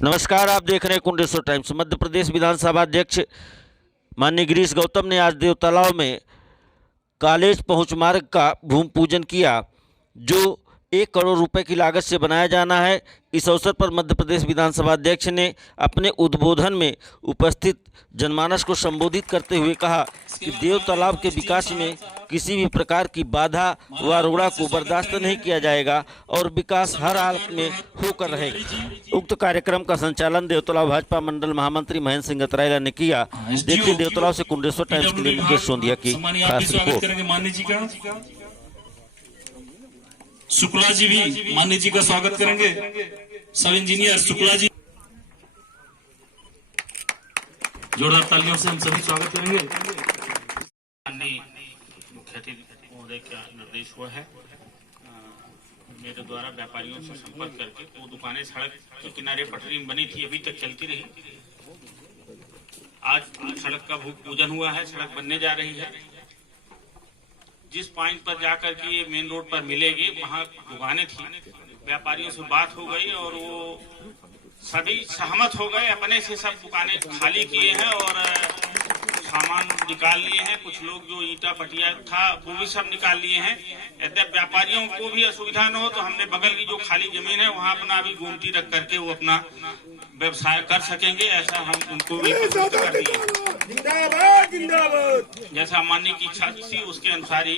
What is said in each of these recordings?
नमस्कार, आप देख रहे हैं कुंडेश्वर टाइम्स। मध्य प्रदेश विधानसभा अध्यक्ष माननीय गिरीश गौतम ने आज देव तालाब में कॉलेज पहुंच मार्ग का भूमि पूजन किया, जो 1 करोड़ रुपए की लागत से बनाया जाना है। इस अवसर पर मध्य प्रदेश विधानसभा अध्यक्ष ने अपने उद्बोधन में उपस्थित जनमानस को संबोधित करते हुए कहा कि देव तालाब के विकास में किसी भी प्रकार की बाधा व रोड़ा को बर्दाश्त नहीं किया जाएगा और विकास हर हाल में होकर रहेगा। उक्त कार्यक्रम का संचालन देव तालाब भाजपा मंडल महामंत्री महेंद्र सिंह गतराइला ने किया। देखिए देव तालाब से कुंडेश्वर टाइम्स के लिए मुकेश सोंधिया की खास रिपोर्ट। शुक्ला जी भी मान्य जी का स्वागत करेंगे। सब इंजीनियर शुक्ला जी, जोरदार तालियों से हम सभी स्वागत करेंगे। मुख्य अतिथि महोदय का निर्देश हुआ है मेरे द्वारा व्यापारियों से संपर्क करके वो दुकानें सड़क के किनारे पटरी में बनी थी, अभी तक चलती रही। आज सड़क का भूमि पूजन हुआ है, सड़क बनने जा रही है। जिस पॉइंट पर जाकर के ये मेन रोड पर मिलेगी, वहाँ दुकानें थी, व्यापारियों से बात हो गई और वो सभी सहमत हो गए। अपने से सब दुकानें खाली किए हैं और सामान निकाल लिए हैं। कुछ लोग जो ईटा पटिया था वो भी सब निकाल लिए हैं। यदि व्यापारियों को भी असुविधा न हो तो हमने बगल की जो खाली जमीन है वहाँ अपना अभी गुमटी रख करके वो अपना व्यवसाय कर सकेंगे, ऐसा हम उनको भी कर दिए। जैसा मानने की इच्छा थी उसके अनुसार ही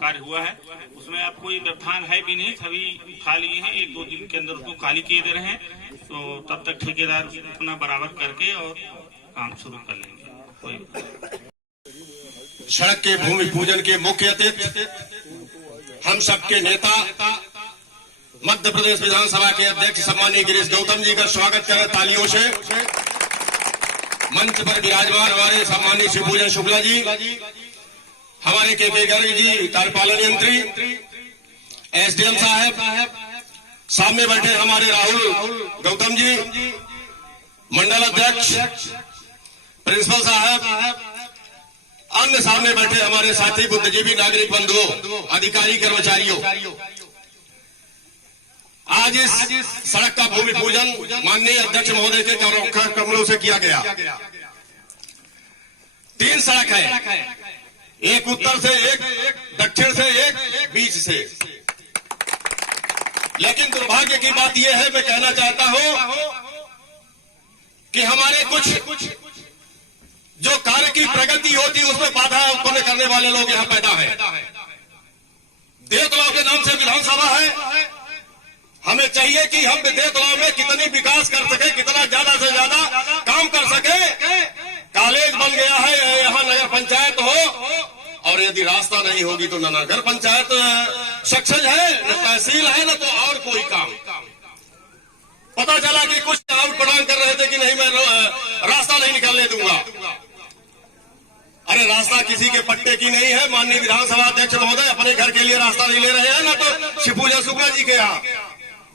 कार्य हुआ है। उसमें अब कोई व्यवधान है भी नहीं, सभी उठा लिए हैं। 1-2 दिन के अंदर उसको खाली किए दे रहे हैं, तो तब तक ठेकेदार अपना बराबर करके और काम शुरू कर लेंगे। सड़क के भूमि पूजन के मुख्य अतिथि हम सबके नेता मध्य प्रदेश विधानसभा के अध्यक्ष सम्मानीय गिरीश गौतम जी का स्वागत करें तालियों से। मंच पर विराजमान हमारे सम्मानीय शिवपूजन शुक्ला जी, हमारे के गर्ग जी कार्यपालन यंत्री, एसडीएम साहब, सामने बैठे हमारे राहुल गौतम जी मंडल अध्यक्ष, प्रिंसिपल साहब, अन्य सामने बैठे हमारे साथी बुद्धिजीवी नागरिक बंधुओं, अधिकारी कर्मचारियों। आज इस सड़क का भूमि पूजन माननीय अध्यक्ष महोदय के कमलों से किया गया। 3 सड़क है, एक उत्तर से, एक दक्षिण से, एक बीच से। लेकिन दुर्भाग्य की बात यह है, मैं कहना चाहता हूं कि हमारे कुछ जो कार्य की प्रगति होती है उसमें बाधा उत्पन्न करने वाले लोग यहां पैदा है। देव तालाब के नाम से विधानसभा है, हमें चाहिए कि हम देव तालाब में कितनी विकास कर सके, कितना ज्यादा से ज्यादा काम कर सके। कॉलेज बन गया है, यहाँ नगर पंचायत हो, और यदि रास्ता नहीं होगी तो न नगर पंचायत सक्सेस है, न तहसील है, न तो और कोई काम। पता चला कि कुछ आउट पड़ांग कर रहे थे कि नहीं मैं रास्ता नहीं निकालने दूंगा। अरे रास्ता किसी के पट्टे की नहीं है। माननीय विधानसभा अध्यक्ष महोदय अपने घर के लिए रास्ता नहीं ले रहे हैं, ना तो शिवपूजन शुक्ला जी के यहाँ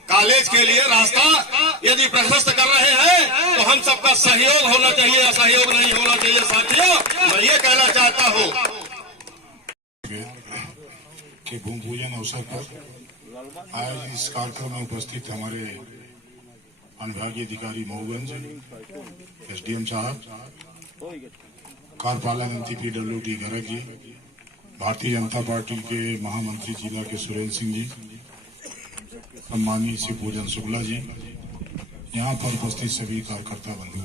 कॉलेज के लिए रास्ता यदि प्रशस्त कर रहे हैं तो हम सबका सहयोग होना चाहिए, असहयोग नहीं होना चाहिए। साथियों, मैं ये कहना चाहता हूँ कि भूमि पूजन अवसर पर आज इस कार्यक्रम में उपस्थित हमारे अनुभागीय अधिकारी मऊगंज, एसडीएम साहब, कार्यपालन मंत्री पीडब्ल्यूडी गर्ग जी, भारतीय जनता पार्टी के महामंत्री जिला के सुरेंद्र सिंह जी, सम्मानीय शिवपूजन शुक्ला जी, यहाँ पर उपस्थित सभी कार्यकर्ता बंधु,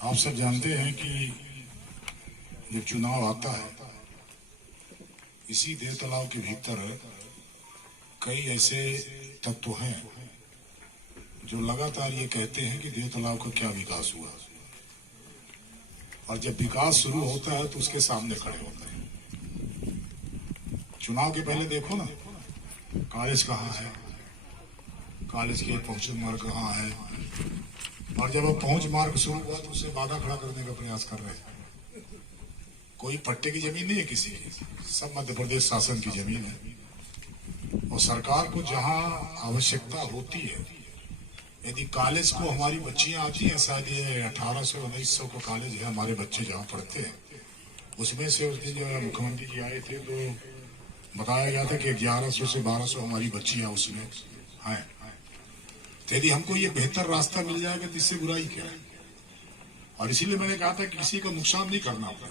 आप सब जानते हैं कि जब चुनाव आता है, इसी देव तालाब के भीतर कई ऐसे तत्व हैं जो लगातार ये कहते हैं कि देव तालाब का क्या विकास हुआ, और जब विकास शुरू होता है तो उसके सामने खड़े होते हैं। चुनाव के पहले देखो ना, कॉलेज कहाँ है, कॉलेज के पहुंच मार्ग कहाँ है, और जब अब पहुंच मार्ग शुरू हुआ तो उससे बाधा खड़ा करने का प्रयास कर रहे हैं। कोई पट्टे की जमीन नहीं है किसी की, सब मध्य प्रदेश शासन की जमीन है। और सरकार को जहां आवश्यकता होती है, यदि कॉलेज को हमारी बच्चियां आती हैं, शायद ये 1800-1900 का कॉलेज है, हमारे बच्चे जहाँ पढ़ते हैं, उसमें से उस दिन जो है मुख्यमंत्री जी आए थे तो बताया गया था कि 1100 से 1200 हमारी बच्चियां उसमें है। तो यदि हमको ये बेहतर रास्ता मिल जाएगा तो इससे बुराई क्या है। और इसीलिए मैंने कहा था कि किसी को नुकसान नहीं करना होगा।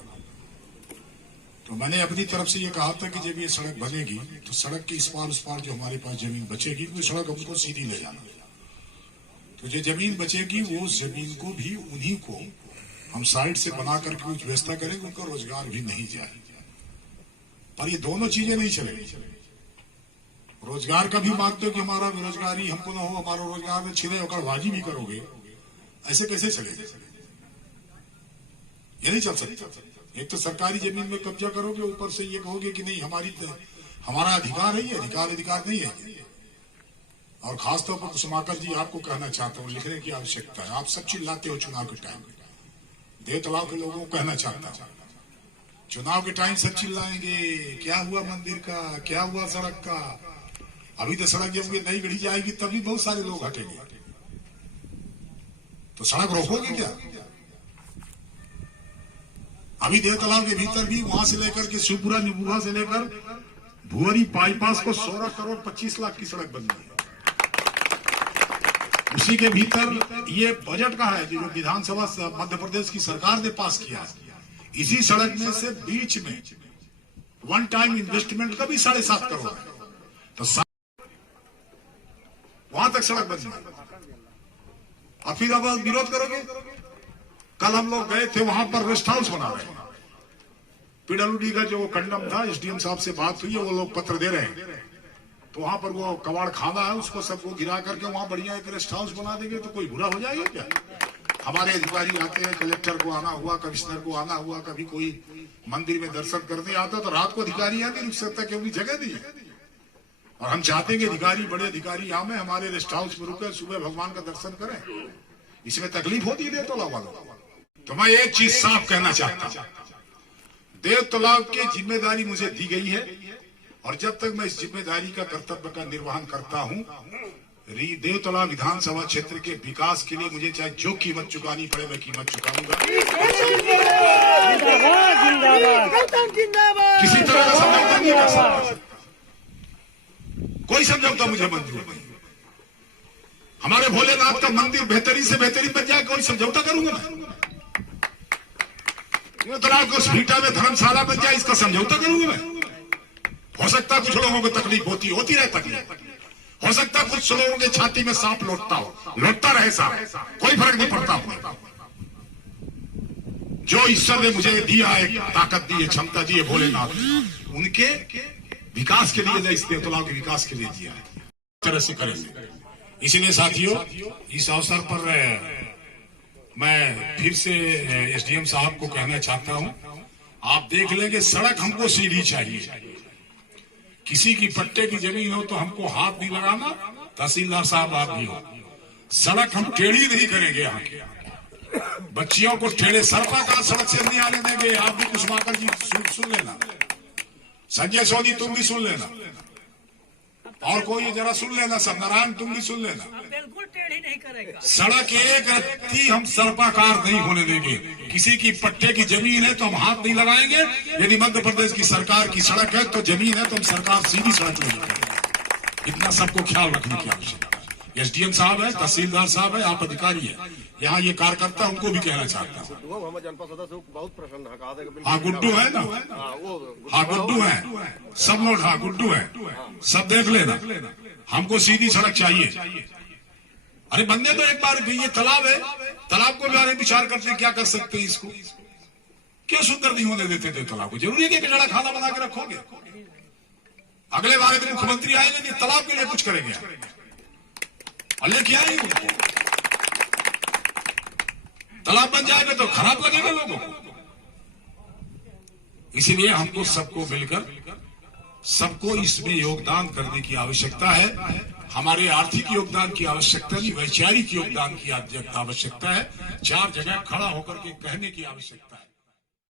तो मैंने अपनी तरफ से ये कहा था कि जब ये सड़क बनेगी तो सड़क के इस पार उस पार जो हमारे पास जमीन बचेगी वो सड़क हमको सीधी ले जाना। तो जो जमीन बचेगी वो जमीन को भी उन्हीं को हम साइड से बना करके कुछ व्यवस्था करेंगे, उनका रोजगार भी नहीं जाए। पर ये दोनों चीजें नहीं चलेगी। रोजगार का भी मांगते हो कि हमारा बेरोजगारी हमको ना हो, हमारा रोजगार में छिने होकर बाजी भी करोगे, ऐसे कैसे चलेगा? ये नहीं चल सकता। एक तो सरकारी जमीन में कब्जा करोगे, ऊपर से ये कहोगे कि नहीं हमारा अधिकार है, ये अधिकार नहीं है। और खासतौर पर कुसुमाकर जी आपको कहना चाहता हूँ, लिखने की आवश्यकता है। आप सब चिल्लाते हो चुनाव के टाइम, देव तालाब के लोगों को कहना चाहता हूँ, चुनाव के टाइम सब चिल्लाएंगे क्या हुआ मंदिर का, क्या हुआ सड़क का। अभी तो सड़क जब ये नई गढ़ी जाएगी तभी बहुत सारे लोग हटेंगे। तो सड़क रोकोगे क्या? अभी देव तालाब के भीतर भी वहां से लेकर के शिवपुरा निबुहा से लेकर भुअरी बाईपास को 16 करोड़ 25 लाख की सड़क बन गई है। उसी के भीतर ये बजट का है जो विधानसभा मध्य प्रदेश की सरकार ने पास किया है। इसी सड़क में से बीच में वन टाइम इन्वेस्टमेंट का भी 7.5 करोड़ है। तो वहां तक सड़क बन गई और फिर अब विरोध करोगे। कल हम लोग गए थे, वहां पर रेस्ट हाउस बना रहे हैं। पीडब्ल्यूडी का जो कंडम था, एसडीएम साहब से बात हुई है, वो लोग पत्र दे रहे हैं। तो वहां पर वो कबाड़ खाना है, उसको सबको गिरा करके वहां बढ़िया एक रेस्ट हाउस बना देंगे तो कोई बुरा हो जाएगा क्या? हमारे अधिकारी आते हैं, कलेक्टर को आना हुआ, कमिश्नर को आना हुआ, कभी कोई मंदिर में दर्शन करने आता तो रात को अधिकारी यहाँ नहीं रुक सकता क्योंकि जगह दी है। और हम चाहते हैं कि अधिकारी, बड़े अधिकारी यहाँ में हमारे रेस्ट हाउस में रुके, सुबह भगवान का दर्शन करें। इसमें तकलीफ होती है देव तालाब वालों को। तो मैं एक चीज साफ कहना चाहता हूं, देव तालाब की जिम्मेदारी मुझे दी गई है और जब तक मैं इस जिम्मेदारी का कर्तव्य का निर्वहन करता हूं, देव तालाब विधानसभा क्षेत्र के विकास के लिए मुझे चाहे जो कीमत चुकानी पड़े मैं कीमत चुकाऊंगा। किसी तरह का समझौता नहीं कर सकता, कोई समझौता मुझे मंजूर नहीं। हमारे भोलेनाथ का मंदिर बेहतरीन से बेहतरीन बन जाए, कोई समझौता करूंगा मैं? तालाब को भीटा में धर्मशाला बन जाए, इसका समझौता करूंगा मैं? हो सकता है कुछ लोगों को तकलीफ होती रहे तकलीफ। हो सकता है कुछ लोगों के छाती में सांप लौटता रहे सांप, कोई फर्क नहीं पड़ता। जो ईश्वर ने मुझे दिया है, ताकत दी है, क्षमता दी है, भोलेनाथ उनके विकास के लिए, इस देव तालाब के विकास के लिए दिया है, तरह से करेंगे। इसलिए साथियों, इस अवसर पर मैं फिर से एसडीएम साहब को कहना चाहता हूं, आप देख लेंगे सड़क हमको सीधी चाहिए। किसी की पट्टे की जमीन हो तो हमको हाथ नहीं लगाना, तहसीलदार साहब आप भी हो। सड़क हम टेढ़ी नहीं करेंगे, यहाँ के बच्चियों को टेढ़े सड़का का सड़क से नहीं आने देंगे। आप भी कुसुमाकर जी सुन लेना, संजय सोनी तुम भी सुन लेना, और कोई जरा सुन लेना, सब नारायण तुम भी सुन लेना। बिल्कुल टेढ़ी नहीं करेगा। सड़क एक रत्ती हम सर्पाकार नहीं होने देंगे। किसी की पट्टे की जमीन है तो हम हाथ नहीं लगाएंगे। यदि मध्य प्रदेश की सरकार की सड़क है तो जमीन है तो हम सरकार सीधी सड़क लेंगे। इतना सबको ख्याल रखने की आवश्यकता है। एसडीएम साहब है, तहसीलदार साहब है, आप अधिकारी है, यहाँ ये कार्यकर्ता उनको भी कहना चाहता हूँ। बहुत प्रसन्न। हाँ गुड्डू है ना, हाँ गुड्डू है, सब लोग, हाँ गुड्डू है, सब देख लेना। हमको सीधी सड़क चाहिए। अरे बनने तो एक बार ये तालाब है, तालाब को भी विचार करते क्या कर सकते हैं, इसको क्यों सुंदर नहीं होने देते थे तालाब को? जरूरी है कि जड़ा खाना बना के रखोगे? अगले बार में मुख्यमंत्री आएंगे नहीं, तालाब के लिए कुछ करेंगे और लेके आएंगे उनको। तालाब बन जाएगा तो खराब लगेगा लोगों को। इसीलिए हमको सबको मिलकर सबको इसमें योगदान करने की आवश्यकता है। हमारे आर्थिक योगदान की आवश्यकता नहीं, वैचारिक योगदान की आवश्यकता है। 4 जगह खड़ा होकर के कहने की आवश्यकता है।